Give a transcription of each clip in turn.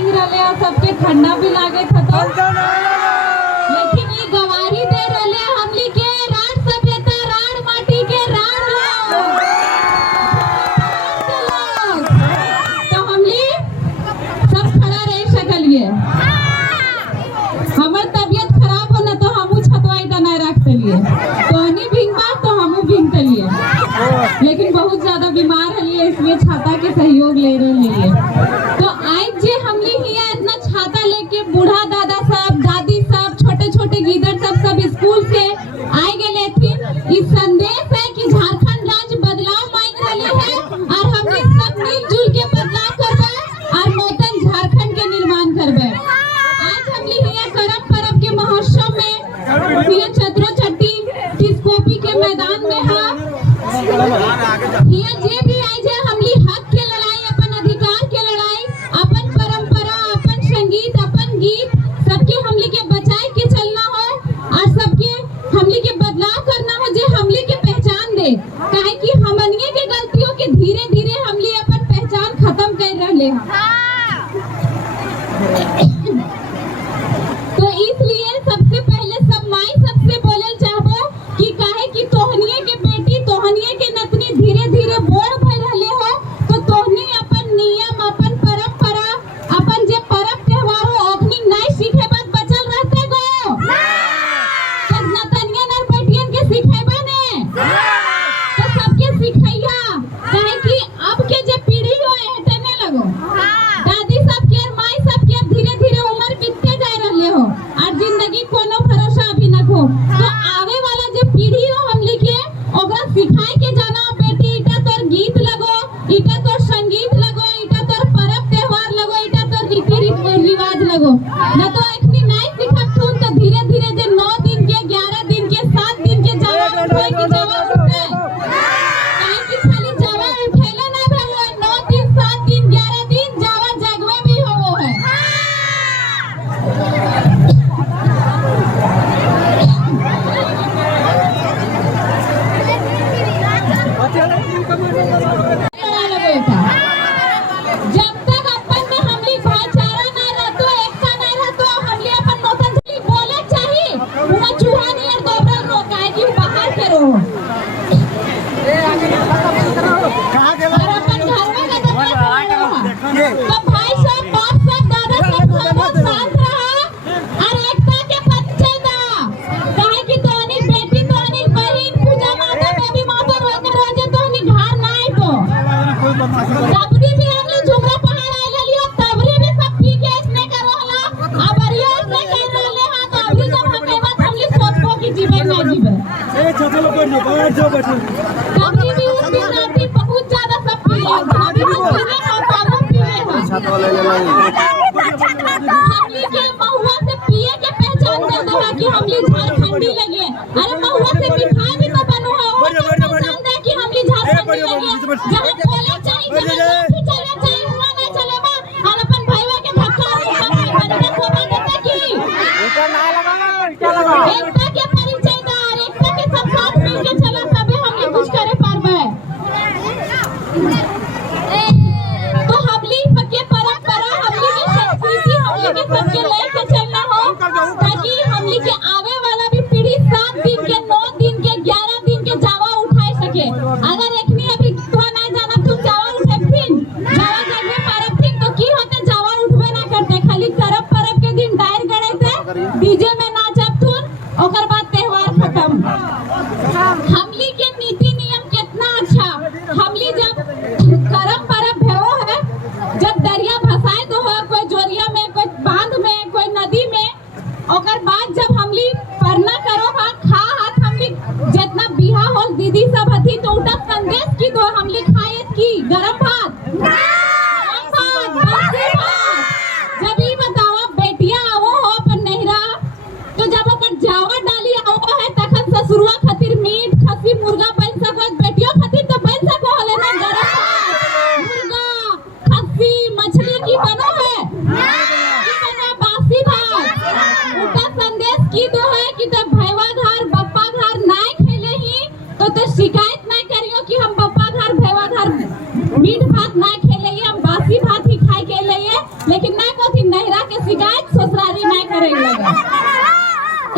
ठंडा भी लागे था तो लेकिन ये गवाही दे रहे हमली के राड सभ्यता राड माटी के राड तो हमली सब खड़ा रह सकलिए। हमर तबियत खराब होना तो हमू छतवाई डना रखते लिए तो हनी भींगबा तो हमू भींगते लिए लेकिन बहुत ज्यादा बीमार हलिए इसलिए छाता के सहयोग ले रहे लिए। तो आज जे हमली हिया इतना छाता लेके बूढ़ा दादा सब दादी सब छोटे छोटे गीदड़ सब स्कूल से आए गए थे। इस संदेश है कि झारखंड राज्य बदलाव मांग रहे हैं और हमने सब मिलजुल के बदलाव करबे और नूतन झारखंड के निर्माण करबे। आज हमली हिया करम परब के महोत्सव में हिया छतरो छठी टिस्कोपी के मैदान में है हिया जे भी आई जे हमली हक के लड़ाई अपन अधिकार के लड़ाई अपन परंपरा अपन संगीत अपन गीत सबके हमली के बचाए के चलना हो और सबके हमली के बदलाव करना हो जे हमली के पहचान दे काहे कि हमनिए के गलतियों के धीरे धीरे हमली अपन पहचान खत्म कर रहे हैं। तो इसलिए सबसे पहले सब माई सबसे बोलल चाहबो कि काहे कि तोहनिए के बेटी तोहनिए के नतनी धीरे धीरे बोर भय रहले हो तो तोहनी अपन नियम अपन परंपरा अपन जे परब त्योहार हो ओखनी नहीं सीखे बस बचल रहते गो नतनिया नर बेटियन के सिखेबा ने तो सबके सिखैया काहे कि अब के जे पीढ़ी हो हटने लगो दादी सब के माई सब के धीरे धीरे उम्र बीतते जा रहले हो और जिंदगी कोनो भरोसा अभी न हो। तो आवे वाला जे पीढ़ी हो हमली के ओकरा सिखाए के जाना बेटी इटा तोर गीत लगो इटा तोर संगीत लगो इटा तोर परब त्योहार लगो इटा तोर रीति रिवाज लगो न तो एखनी नहीं सिखत थून तो धीरे धीरे जे 9 दिन के 11 दिन के 7 दिन के जावा उठे कि जावा उठे काहे कि खाली जावा उठेले ना भेलो 9 दिन 7 दिन 11 दिन जावा जगवे भी हो है। जब तक अपन में हमली भाईचारा ना रहतो एकता ना रहतो हमली अपन नौतन बोले चाहिए हुआ चूहा नियर दोबरल रोका है कि बाहर के रो और अपन घर में का तो भाई सब बाप सब दादा सब शांत रहा और एकता के परिचय दा काहे कि तोनी बेटी तोनी बहन पूजा माता बेबी माता रोजे तोनी घर ना आई तो तबरी भी हमले झुमरा पहाड़ आए लियो तबरी भी सब पी के इसने करोला अबरियो इसने कर रहले हां तो अभी जब हमें बात हमली सोचबो कि जीवन ना जीवे ए छतलो पड़ जो बैठ जाओ बैठो तबरी भी उस दिन राती बहुत ज्यादा सब पी लिया अभी हम पीले और बाबू पीले हैं छतलो ले हमली के महुआ से पिए के पहचान दे दो कि हमली झारखंडी लगे अरे महुआ से मिठाई भी तो बनो है और पहचान दे कि हमली झारखंडी लगे जहां बोले चाहिए चले चाहिए हुआ ना चलेबा और अपन भाईवा के धक्का हम मदद हो देता कि ऊपर ना लगाना क्या लगा एकता के परिचय दा और एकता के सब साथ मिलके चला तबे हमले कुछ करे पारबे। तो हमली के परंपरा हमली के संस्कृति हमली के सबके लेके चलना हो ताकि हमली के आवे वाला भी पीढ़ी 7 दिन के 9 दिन के 11 दिन के जावा उठाए सके। अगर एकनी अभी तो ना जाना तू जावा उठेथिन जावा जगवे परबथिन तो की होते जावा उठबे ना करते खाली करब परब के दिन डायर गड़ेते डीजे में नाचब थुन ओकर बाद त्योहार खत्म। हमली के नीति नियम कितना अच्छा हमली जब करम परब भेओ है जब दरिया भसाए तो हो कोई जोरिया में कोई बांध में कोई नदी में ओकर बाद जब हमली परना करो खा हाथ हमली जितना बिहा हो दीदी सब हथी तो उठा संदेश की दो हमली खाए की गरम भात जब ही बताओ बेटिया आवो हो अपन नहिरा तो जब अपन जावा डाली आवो है तखन ससुरवा खातिर मीट खसी मुर्गा बन सको बेटियों खातिर तो बन सको हले ना गरम भात मुर्गा खसी मछली की बनो है की बना बासी भात उठा संदेश की दो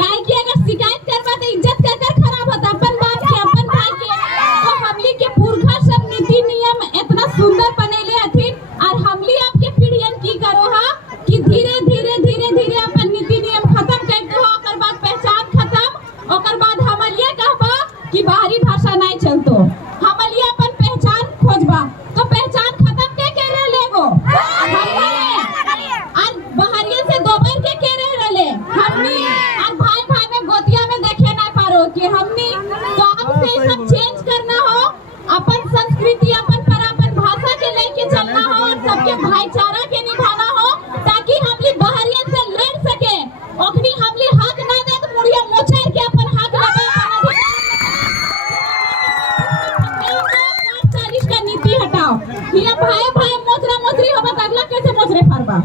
काहे कि अगर शिकायत करबा तो इज्जत कर खराब होता अपन बाप के अपन भाई के। तो हमली के पुरखा सब नीति नियम इतना सुंदर बनेले हथिन और हमली आपके पीढ़ियन की करो हा कि धीरे धीरे धीरे धीरे अपन नीति नियम खत्म कर दो, ओकर बाद पहचान खत्म, ओकर बाद हमलिया कहबा कि बाहरी भाषा नहीं चलतो, हमलिया अपन पहचान खोजबा। तो पहचान खत्म के रह लेगो और बाहरिया से दोबर के रह रहे हमनी और भाई भाई में गोतिया में देखे ना पारो कि हमनी। तो हमसे सब चेंज करना हो, अपन संस्कृति अपन अपन भाषा के लेके चलना हो और सबके भाईचारा के निभाना हो, ताकि हमली बाहरिया से लड़ सके। ओखनी हमली हक ना दे तो मुड़िया मोचर के अपन हक लगे। 40 का नीति हटाओ, ये भाई भाई मोचरा मोचरी होबा त अगला कैसे मोचरे फरबा।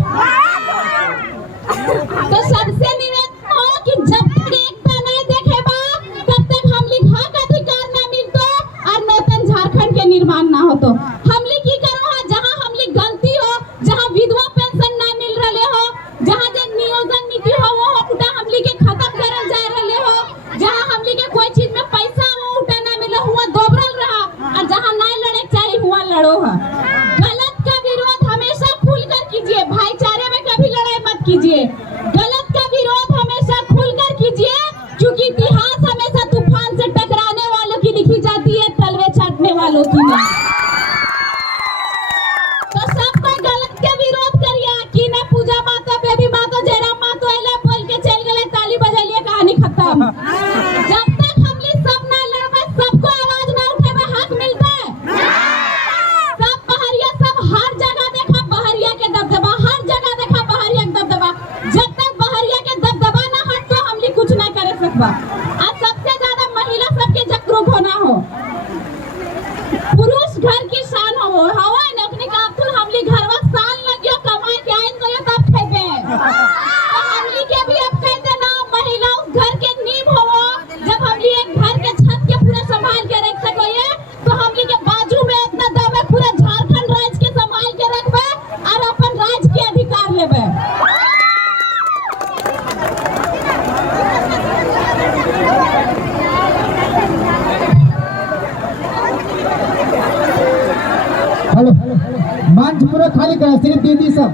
तो सबसे निवेदन हो कि जब तक एकता नहीं देखेबा तब तक हमली हक अधिकार ना मिलतो और नूतन झारखंड के निर्माण ना होतो। हमली की करो हा जहां हमली गलती हो, जहां विधवा पेंशन ना मिल रहे हो, जहां जे नियोजन नीति हो वो उठा हमली के खत्म करल जा रहे हो, जहां हमली के कोई चीज में पैसा वो उठा ना मिलो हुआ दोबरल रहा और जहां नहीं लड़े चाहिए हुआ लड़ो है। गलत का विरोध हमेशा खुलकर कीजिए, भाईचारे में कभी लड़ाई मत कीजिए। गलत का विरोध हमेशा खुलकर कीजिए, क्योंकि इतिहास हमेशा तूफान से टकराने वालों की लिखी जाती है, तलवे चाटने वालों की नहीं। तो सब कोई गलत के विरोध करिए कि न पूजा माता बेबी माता जयराम माता एला बोल के चल गए, ताली बजाइए, कहानी खत्म। जब तक हमली सब ना लड़बे, सबको आवाज ना उठावे, हक मिलता है। सब बहरिया सब हर जगह देखा बहरिया के दबदबा, हर जगह देखा बहरिया के दबदबा। जब तक बहरिया के दबदबा ना हट तो हमली कुछ ना करे सकबा। और सबसे ज्यादा महिला सबके जागरूक होना हो, पुरुष घर की शान हो हवा ने अपने काम तो हमली घरवा साल लगियो कमाई के आइन गयो तब खेबे। तो हमली के भी अब कह देना महिला उस घर के नींव हो। जब हमली एक घर के छत के पूरा संभाल के रख सकोए तो हमली के बाजू में इतना दबे पूरा झारखंड राज्य के संभाल के रखबे और अपन राज्य के अधिकार लेबे। हेलो, मंच पूरा खाली करा, सिर्फ दीदी सब।